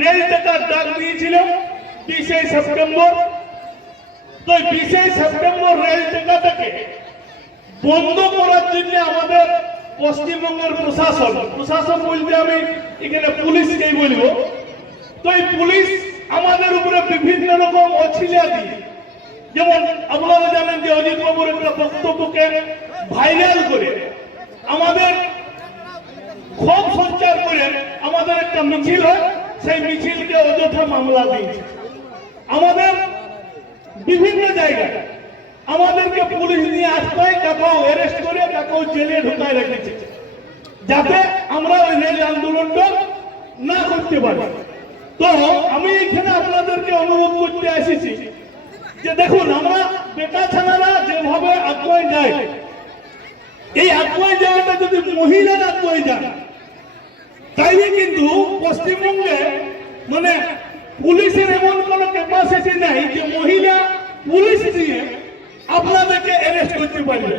Rail ডাকার ডাক দিয়েছিল 20শে সেপ্টেম্বর। তো 20শে সেপ্টেম্বর রেল ডাকাটাকে বন্ধ করার জন্য আমাদের পশ্চিমবঙ্গের প্রশাসন বলতে আমি এখানে পুলিশকেই বলবো। তো এই পুলিশ আমাদের উপরে বিভিন্ন রকম অছিলা দিয়ে, যেমন আপনারা জানেন যে অজিত বাবুর একটা বক্তব্যকে ভাইরাল করে আমাদের ক্ষোভ সঞ্চার করে আমাদের একটা মিছিল হয়, সেই মিছিলকে অযথা মামলা দিয়েছে। আমাদের বিভিন্ন জায়গায় আমাদেরকে পুলিশ নিয়ে আসতে কাকাও অ্যারেস্ট করে কাকাও জেলে ঢুকায় রেখেছে, যাতে আমরা ওই রেল আন্দোলনটা না করতে পারি। তো আমি এখানে আপনাদেরকে অনুরোধ করতে এসেছি যে দেখুন, আমরা বেটা ছানারা যেভাবে আগুয়ে যায়, এই আগুয়ে যাওয়াটা যদি মহিলারা আগুয়ে যায়, তাইলে কিন্তু পশ্চিমবঙ্গে মানে পুলিশের এমন কোন ক্যাপাসিটি নাই যে মহিলা পুলিশ দিয়ে আপনাদেরকে অ্যারেস্ট করতে পারবে।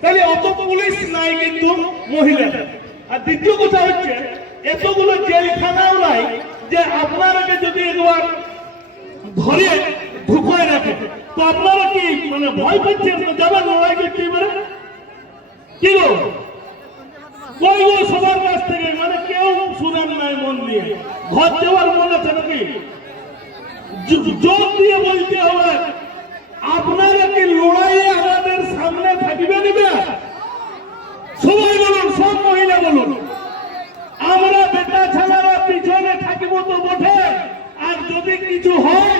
তাহলে অত পুলিশ নাই কিন্তু মহিলা। আর দ্বিতীয় কথা হচ্ছে, এতগুলো জেলখানাও নাই যে আপনারাকে যদি একবার ধরে ঢুকায় রাখে, তো আপনারা কি মানে ভয় পাচ্ছেন তো যাবেন লড়াই করতে পারে কি গো? কই গো সবার কাছ থেকে মানে কেউ শুনেন নাই মন দিয়ে, ঘর যাওয়ার মন আছে নাকি? জোর দিয়ে বলতে হবে, আপনারা কি লড়াইয়ে আমাদের সামনে থাকবে দিবে? সবাই বলুন, সব মহিলা বলুন, আমরা বেটা ছাড়ারা পিছনে থাকবো তো বটে, আর যদি কিছু হয়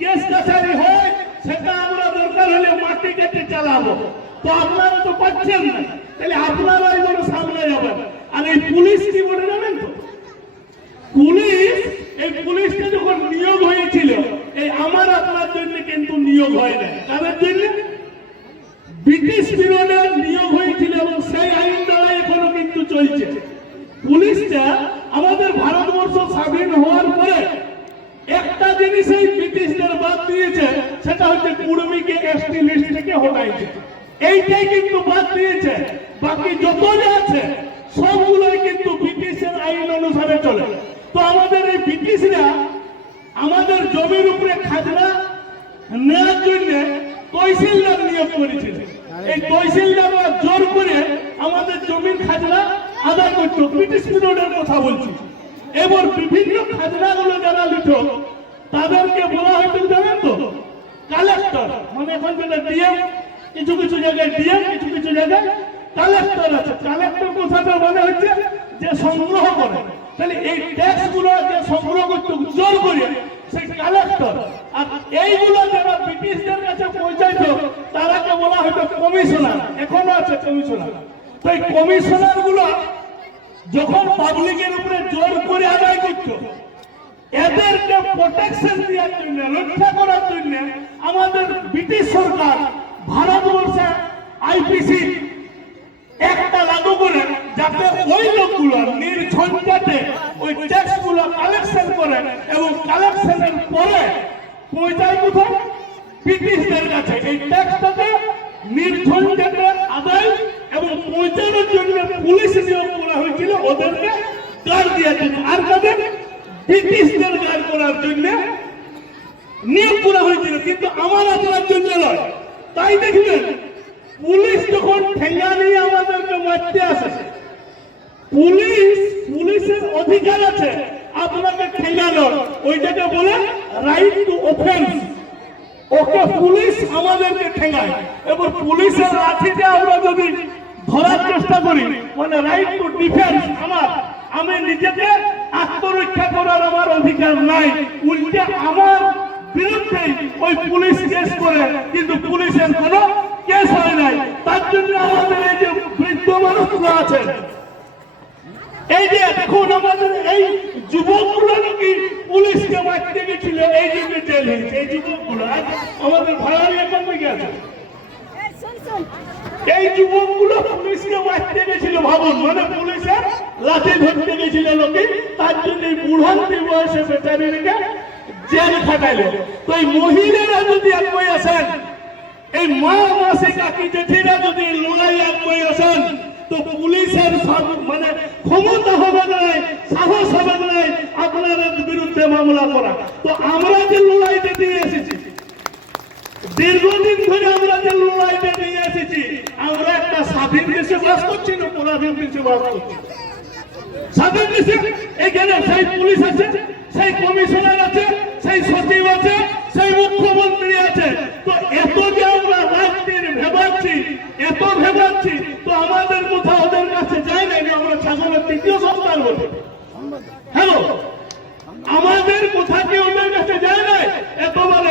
কেস কাছারি হয় সেটা আমরা দরকার হলে মাটি কেটে চালাবো। তো আপনারা তো পাচ্ছেন না, তাহলে আপনারাই বড় সামনে যাবেন। আর এই পুলিশ কি বলে জানেন তো? পুলিশ, এই পুলিশটা যখন নিয়োগ হয়েছিল এই আমার আপনার জন্য কিন্তু নিয়োগ হয় না। কাদের জন্য? ব্রিটিশ বিরোধে নিয়োগ হয়েছিল এবং সেই আইন দ্বারা এখনো কিন্তু চলছে। পুলিশটা আমাদের ভারতবর্ষ স্বাধীন হওয়ার পরে একটা জিনিসই ব্রিটিশদের বাদ দিয়েছে, সেটা হচ্ছে কুর্মীকে এসটি লিস্ট থেকে হটাইছে। এইটাই কিন্তু বাদ দিয়েছে, বাকি যত যা আছে সবগুলোই কিন্তু ব্রিটিশের আইন অনুসারে চলে। তো আমাদের এই ব্রিটিশরা আমাদের জমির উপরে খাজনা নেওয়ার জন্য তহসিলদার নিয়োগ করেছিল। এই তহসিলদাররা জোর করে আমাদের জমির খাজনা আদায় করতো। ব্রিটিশ পিরিয়ডের কথা বলছি। এবার বিভিন্ন খাজনাগুলো যারা লিখত তাদেরকে বলা হয়তো জানেন তো কালেক্টর, মানে এখন যেটা ডিএম, কিছু কিছু জায়গায় ডিএম, কিছু কিছু জায়গায় কালেক্টর আছে। কালেক্টর কথাটা মানে হচ্ছে যে সংগ্রহ করে। তাহলে এই ট্যাক্স গুলো যে সংগ্রহ করতে জোর করে সেই কালেক্টর, আর এইগুলো যারা ব্রিটিশদের কাছে পৌঁছাইতো তারাকে বলা হয়তো কমিশনার, এখনো আছে কমিশনার। তো এই কমিশনার গুলো যখন পাবলিকের উপরে জোর করে আদায় করত, এদেরকে প্রোটেকশন দেওয়ার জন্য, রক্ষা করার জন্য আমাদের ব্রিটিশ সরকার ভারতবর্ষে আইপিসি একটা লাগু করে, যাতে ওই লোকগুলো নির্ঝঞ্ঝাটে ওই ট্যাক্স গুলো কালেকশন করে এবং কালেকশনের পরে পৌঁছায় কোথায়? ব্রিটিশদের কাছে। এই ট্যাক্সটাকে নির্ঝঞ্ঝাটে আদায় এবং পৌঁছানোর জন্য পুলিশ নিয়োগ করা হয়েছিল, ওদেরকে গার্ড দেওয়ার জন্য। আর কাদের? ব্রিটিশদের গার্ড করার জন্য নিয়োগ করা হয়েছিল, কিন্তু আমার আপনার জন্য নয়। তাই দেখবেন পুলিশ যখন ঠেঙ্গা নিয়ে আমাদেরকে মারতে আসে, পুলিশের অধিকার আছে আপনাকে ঠেঙ্গানোর, ওইটাকে বলে রাইট টু অফেন্স। ওকে পুলিশ আমাদেরকে ঠেঙ্গায়। এবার পুলিশের লাঠিতে আমরা যদি ধরার চেষ্টা করি, মানে রাইট টু ডিফেন্স, আমি নিজেকে আত্মরক্ষা করার আমার অধিকার নাই, উল্টে আমার বিরুদ্ধে ওই পুলিশ কেস করে, কিন্তু পুলিশের কোনো কেস হয় নাই। তার জন্য আমাদের এই যে বৃদ্ধ মানুষরা আছেন, এই যে দেখুন আমাদের এই যুবকগুলো নাকি পুলিশকে মারতে গেছিল, এই জন্য জেল হয়েছে। এই যুবকগুলো আমাদের ভাড়ারি এখন থেকে আছে, এই যুবকগুলো পুলিশকে মারতে গেছিল। ভাবুন, মানে পুলিশের লাঠি ধরতে গেছিল লোকে, তার জন্য বুড়ান্তি বয়সে বেচারিকে জেল খাটাইল। তো এই মহিলারা যদি আগুয়ে আসেন, এই মা মাসি কাকি জেঠিরা যদি লড়াই আগুয়ে আসেন, তো পুলিশের মানে ক্ষমতা হবে নাই, সাহস হবে নাই আপনাদের বিরুদ্ধে মামলা করা। তো আমরা যে লড়াইটা দিয়ে এসেছি, দীর্ঘদিন ধরে আমরা যে লড়াইটা নিয়ে এসেছি, আমরা একটা স্বাধীন দেশে বাস করছি না পরাধীন দেশে বাস করছি। স্বাধীন দেশে এখানে সেই পুলিশ আছে, সেই কমিশনার আছে, সেই সচিব আছে, সেই মুখ্যমন্ত্রী আছে। তো এত যে আমরা রাজনীতির ভেবাচ্ছি, এত ভেবাচ্ছি, তো আমাদের কোথাও ওদের কাছে যায় না যে আমরা ছাগলের তৃতীয় সন্তান হবো। হ্যালো, আমাদের কোথা কি ওদের কাছে যায় না এত বলে